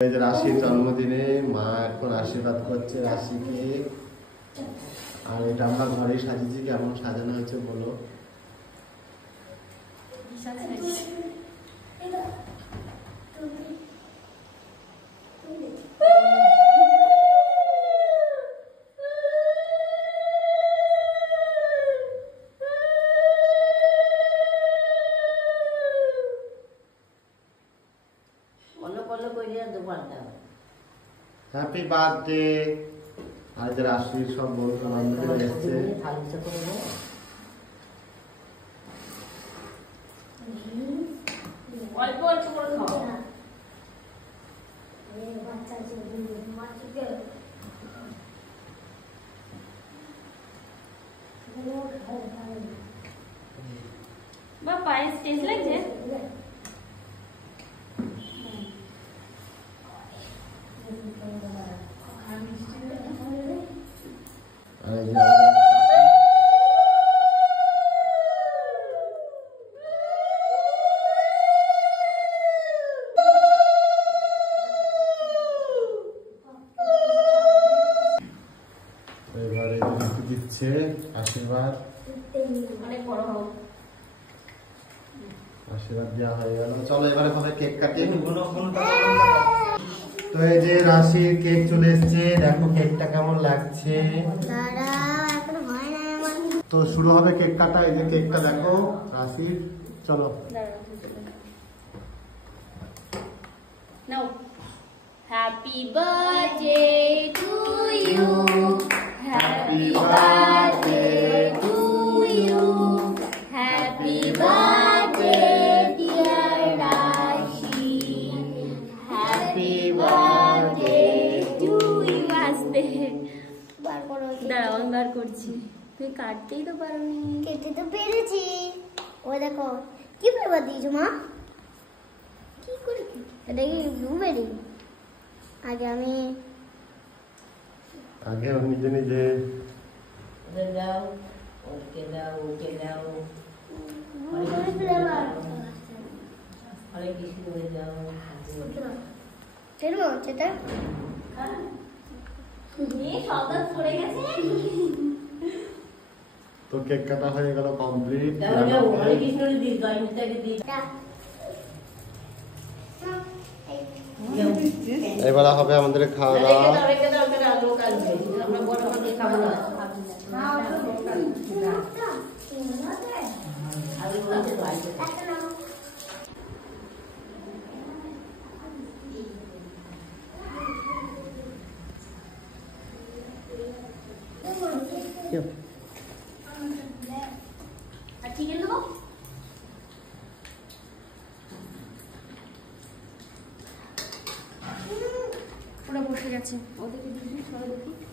রাশির জন্মদিনে মা এখন আশীর্বাদ করছে রাশিকে। আর এটা আমরা ঘরে সাজিয়েছি, কেমন সাজানো হয়েছে বলো। Happy birthday. আজ রাশির সব বন্ধু বান্ধবীরা এসছে। অল্প অল্প করে খাও। বা পায়েস টেস্ট লাগছে। এবারে দিচ্ছে আশীর্বাদ। অনেক বড় হোক। আশীর্বাদ দেওয়া হয়ে গেল, চলো এবারে সবাই কেক কাটি। তো এই যে রাশির কেক চলে এসছে, দেখো কেকটা কেমন লাগছে। তো শুরু হবে কেক কাটা। এই যে কেকটা দেখো রাশির, চলো নাও। Happy birthday to you, happy birthday to you, happy birthday dear Rashi, happy birthday to you. আসতে বার করো, দাঁড়াও আমি বার করছি। তুই কাটতেই তো পারোনি। কেটে তো পেরেছি। ও দেখো কি ফ্লেভার দিয়েছো মা? কি করে? এটা কি ব্লুবেরি? আগে নিজে নিজে দাও, ওকে দাও, ওকে দাও, ব্লুবেরি ফ্লেভার। অনেক কিছু করে দাও। কেমন হচ্ছে এটা? সন্তান পড়ে গেছে। তো কেক কাটা হয়ে গেল কমপ্লিট। দাও দাও, অনেক কিছু করে দিই, গাইনটাকে দিই। এবারে হবে আমাদের খাওয়া দাওয়া। রেখে দাও, ওটা লোক আসবে। আমরা বড় মাকে খাবো না। আর বলতে পারবে। আর ঠিক আছে দেবো। ওরা বসে গেছে, ওদেরকে দেখি সবাই দেখি।